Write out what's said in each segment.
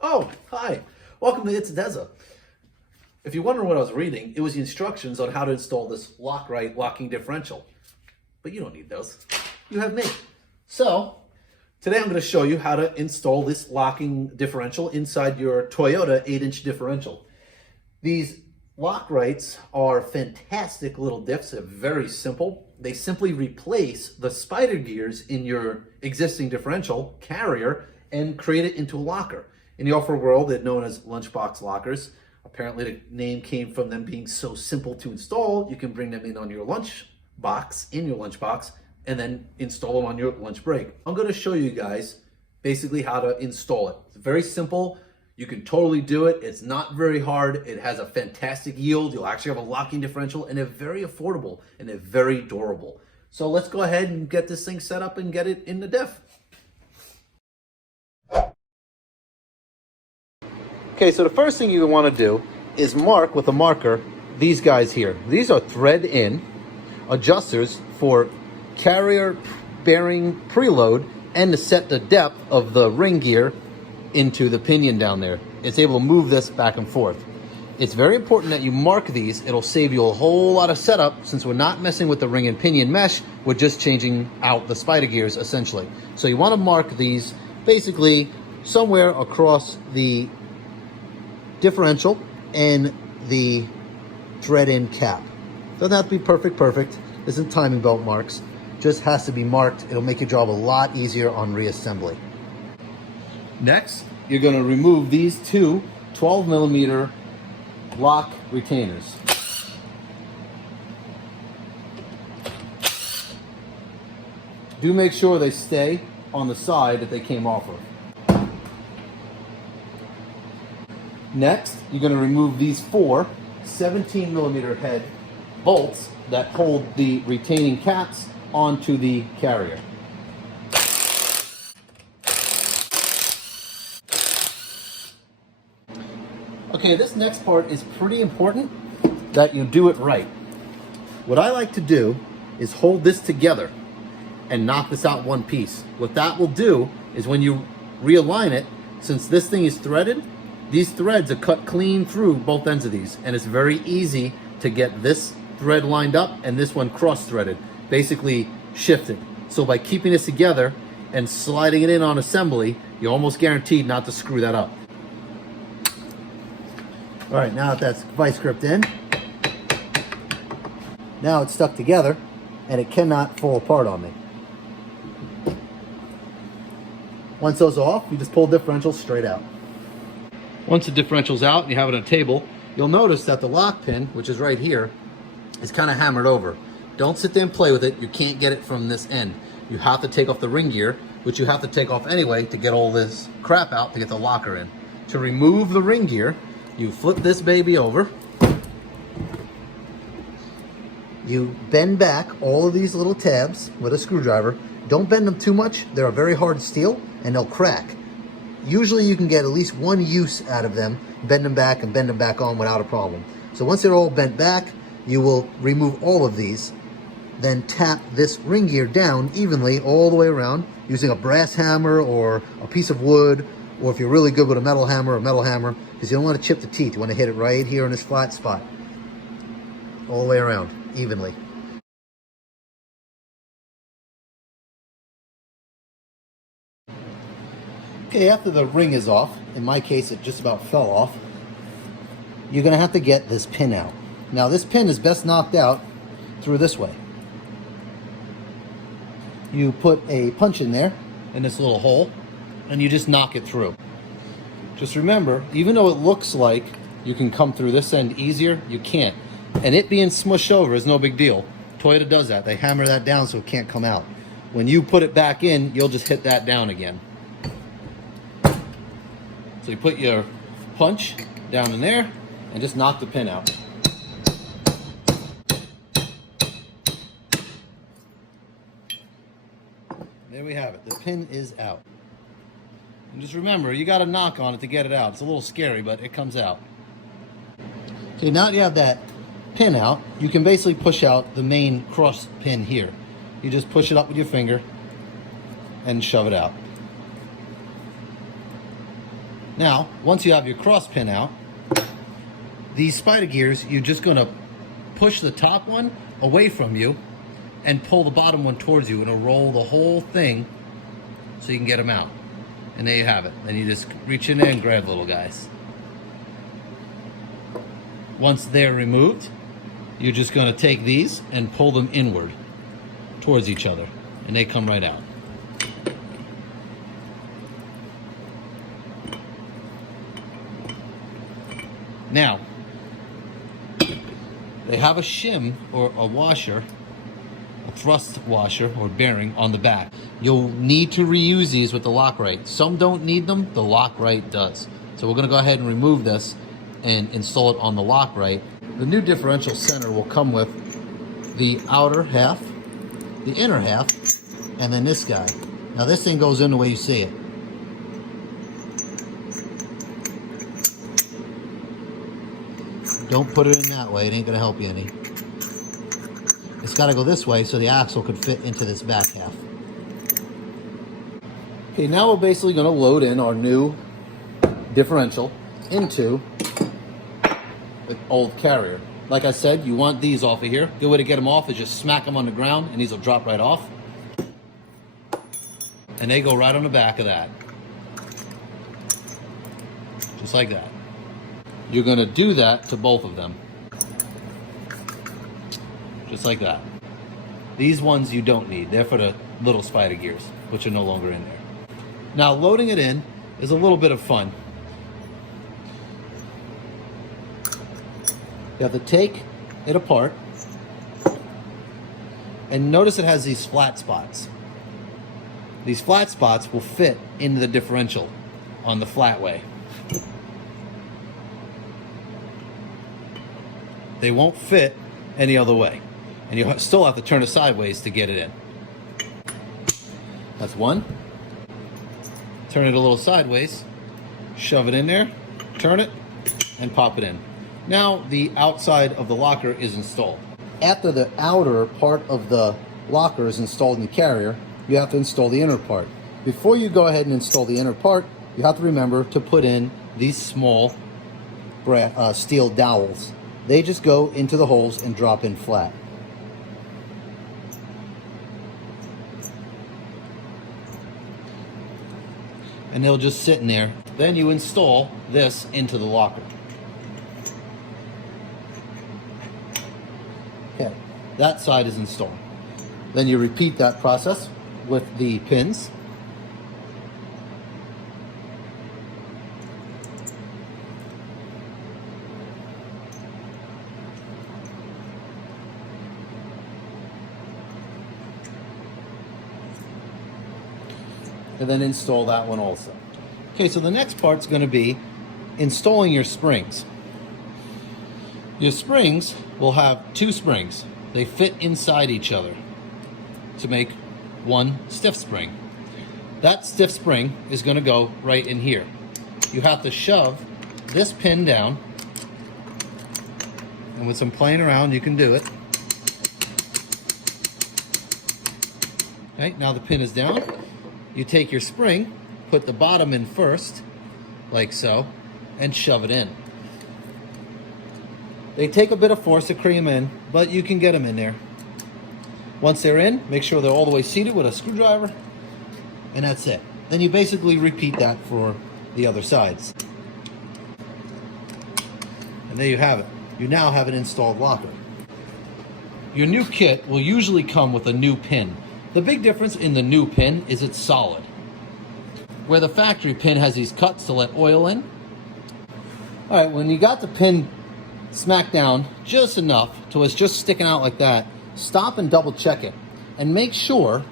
Oh, hi. Welcome to It's Deza. If you're wondering what I was reading, it was the instructions on how to install this Lock-Right locking differential. But you don't need those. You have me. So, today I'm going to show you how to install this locking differential inside your Toyota 8-inch differential. These Lock-Rights are fantastic little diffs. They're very simple. They simply replace the spider gears in your existing differential carrier and create it into a locker. In the off-road world, they're known as lunchbox lockers. Apparently the name came from them being so simple to install. You can bring them in on your lunch box, and then install them on your lunch break. I'm going to show you guys basically how to install it. It's very simple. You can totally do it. It's not very hard. It has a fantastic yield. You'll actually have a locking differential, and they're very affordable and they're very durable. So let's go ahead and get this thing set up and get it in the diff. Okay, so the first thing you want to do is mark with a marker these guys here. These are thread-in adjusters for carrier bearing preload and to set the depth of the ring gear into the pinion down there. It's able to move this back and forth. It's very important that you mark these. It'll save you a whole lot of setup since we're not messing with the ring and pinion mesh. We're just changing out the spider gears essentially. So you want to mark these basically somewhere across the differential and the thread-in cap. Doesn't have to be perfect. Isn't timing belt marks. Just has to be marked. It'll make your job a lot easier on reassembly. Next, you're going to remove these two 12mm lock retainers. Do make sure they stay on the side that they came off of. Next, you're going to remove these four 17mm head bolts that hold the retaining caps onto the carrier. Okay, this next part is pretty important that you do it right. What I like to do is hold this together and knock this out one piece. What that will do is when you realign it, since this thing is threaded, these threads are cut clean through both ends of these, and it's very easy to get this thread lined up and this one cross-threaded, basically shifted. So by keeping this together and sliding it in on assembly, you're almost guaranteed not to screw that up. All right, now that that's vice gripped in, now it's stuck together and it cannot fall apart on me. Once those are off, you just pull the differential straight out. Once the differential's out and you have it on a table, you'll notice that the lock pin, which is right here, is kind of hammered over. Don't sit there and play with it. You can't get it from this end. You have to take off the ring gear, which you have to take off anyway to get all this crap out to get the locker in. To remove the ring gear, you flip this baby over. You bend back all of these little tabs with a screwdriver. Don't bend them too much. They're a very hard steel and they'll crack. Usually you can get at least one use out of them, bend them back and bend them back on without a problem. So once they're all bent back, you will remove all of these, then tap this ring gear down evenly all the way around using a brass hammer or a piece of wood, or if you're really good with a metal hammer, because you don't want to chip the teeth. You want to hit it right here in this flat spot, all the way around, evenly. Okay, after the ring is off, in my case it just about fell off, you're going to have to get this pin out. Now this pin is best knocked out through this way. You put a punch in there, in this little hole, and you just knock it through. Just remember, even though it looks like you can come through this end easier, you can't. And it being smushed over is no big deal. Toyota does that. They hammer that down so it can't come out. When you put it back in, you'll just hit that down again. So you put your punch down in there and just knock the pin out. There we have it. The pin is out. And just remember, you got to knock on it to get it out. It's a little scary, but it comes out. Okay, now that you have that pin out, you can basically push out the main cross pin here. You just push it up with your finger and shove it out. Now, once you have your cross pin out, these spider gears, you're just gonna push the top one away from you and pull the bottom one towards you, and it'll roll the whole thing so you can get them out. And there you have it. Then you just reach in there and grab the little guys. Once they're removed, you're just gonna take these and pull them inward towards each other, and they come right out. Now, they have a shim or a washer, a thrust washer or bearing on the back. You'll need to reuse these with the Lockrite. Some don't need them, the Lockrite does. So we're gonna go ahead and remove this and install it on the Lockrite. The new differential center will come with the outer half, the inner half, and then this guy. Now this thing goes in the way you see it. Don't put it in that way, it ain't gonna help you any. It's gotta go this way so the axle could fit into this back half. Okay, now we're basically gonna load in our new differential into the old carrier. Like I said, you want these off of here. Good way to get them off is just smack them on the ground and these will drop right off. And they go right on the back of that. Just like that. You're gonna do that to both of them. Just like that. These ones you don't need. They're for the little spider gears, which are no longer in there. Now loading it in is a little bit of fun. You have to take it apart and notice it has these flat spots. These flat spots will fit into the differential on the flat way. They won't fit any other way. And you still have to turn it sideways to get it in. That's one. Turn it a little sideways, shove it in there, turn it, and pop it in. Now the outside of the locker is installed. After the outer part of the locker is installed in the carrier, you have to install the inner part. Before you go ahead and install the inner part, you have to remember to put in these small steel dowels. They just go into the holes and drop in flat. And they'll just sit in there. Then you install this into the locker. Okay, that side is installed. Then you repeat that process with the pins. And then install that one also. Okay, so the next part's going to be installing your springs. Your springs will have two springs. They fit inside each other to make one stiff spring. That stiff spring is going to go right in here. You have to shove this pin down, and with some playing around you can do it. Okay, now the pin is down. You take your spring, put the bottom in first, like so, and shove it in. They take a bit of force to cream in, but you can get them in there. Once they're in, make sure they're all the way seated with a screwdriver, and that's it. Then you basically repeat that for the other sides. And there you have it. You now have an installed locker. Your new kit will usually come with a new pin. The big difference in the new pin is it's solid. Where the factory pin has these cuts to let oil in. All right, when you got the pin smacked down just enough to it's just sticking out like that, stop and double check it. And make sure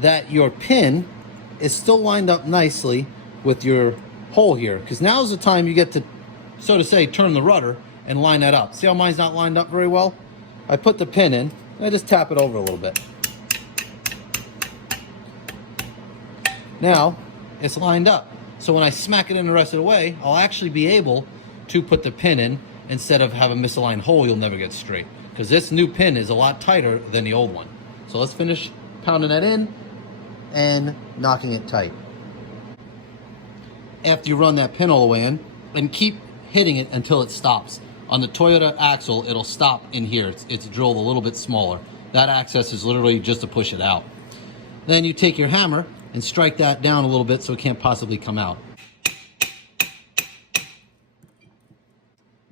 that your pin is still lined up nicely with your hole here. Because now's the time you get to, so to say, turn the rudder and line that up. See how mine's not lined up very well? I put the pin in, and I just tap it over a little bit. Now, it's lined up. So when I smack it in the rest of the way, I'll actually be able to put the pin in instead of have a misaligned hole you'll never get straight. Because this new pin is a lot tighter than the old one. So let's finish pounding that in and knocking it tight. after you run that pin all the way in, and keep hitting it until it stops. On the Toyota axle, it'll stop in here. It's drilled a little bit smaller. That access is literally just to push it out. Then you take your hammer and strike that down a little bit so it can't possibly come out.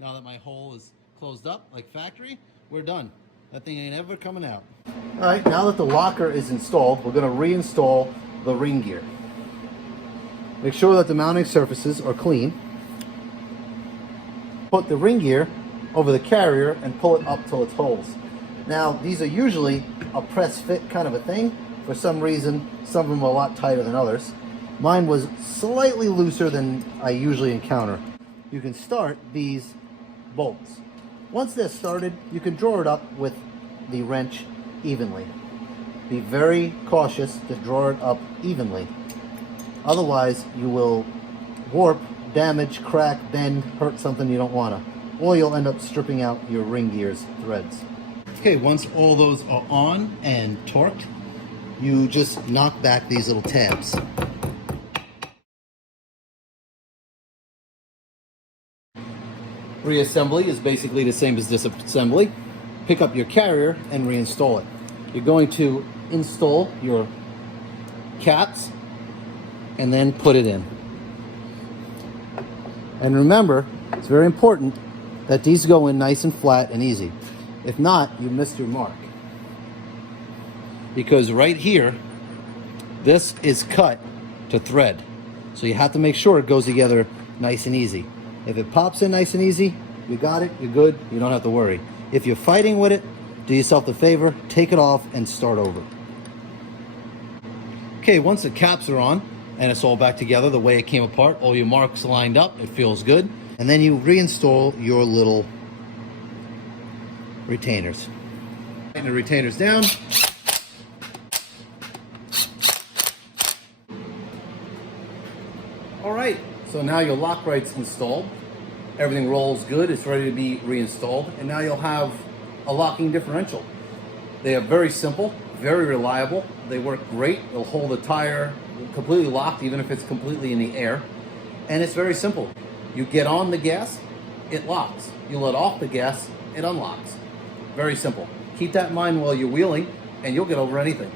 Now that my hole is closed up like factory, we're done. That thing ain't ever coming out. All right, now that the locker is installed, we're gonna reinstall the ring gear. Make sure that the mounting surfaces are clean. Put the ring gear over the carrier and pull it up till its holes. Now, these are usually a press fit kind of a thing. For some reason, some of them are a lot tighter than others. Mine was slightly looser than I usually encounter. You can start these bolts. Once they're started, you can draw it up with the wrench evenly. Be very cautious to draw it up evenly. Otherwise, you will warp, damage, crack, bend, hurt something you don't want to. Or you'll end up stripping out your ring gear's threads. Okay, once all those are on and torqued, you just knock back these little tabs. Reassembly is basically the same as disassembly. Pick up your carrier and reinstall it. You're going to install your caps and then put it in. And remember, it's very important that these go in nice and flat and easy. If not, you missed your mark. Because right here, this is cut to thread. So you have to make sure it goes together nice and easy. If it pops in nice and easy, you got it, you're good, you don't have to worry. If you're fighting with it, do yourself the favor, take it off and start over. Okay, once the caps are on and it's all back together the way it came apart, all your marks lined up, it feels good. And then you reinstall your little retainers. Tighten the retainers down. All right, so now your Lockrite's installed. Everything rolls good, it's ready to be reinstalled. And now you'll have a locking differential. They are very simple, very reliable. They work great. They'll hold the tire completely locked, even if it's completely in the air. And it's very simple. You get on the gas, it locks. You let off the gas, it unlocks. Very simple. Keep that in mind while you're wheeling, and you'll get over anything.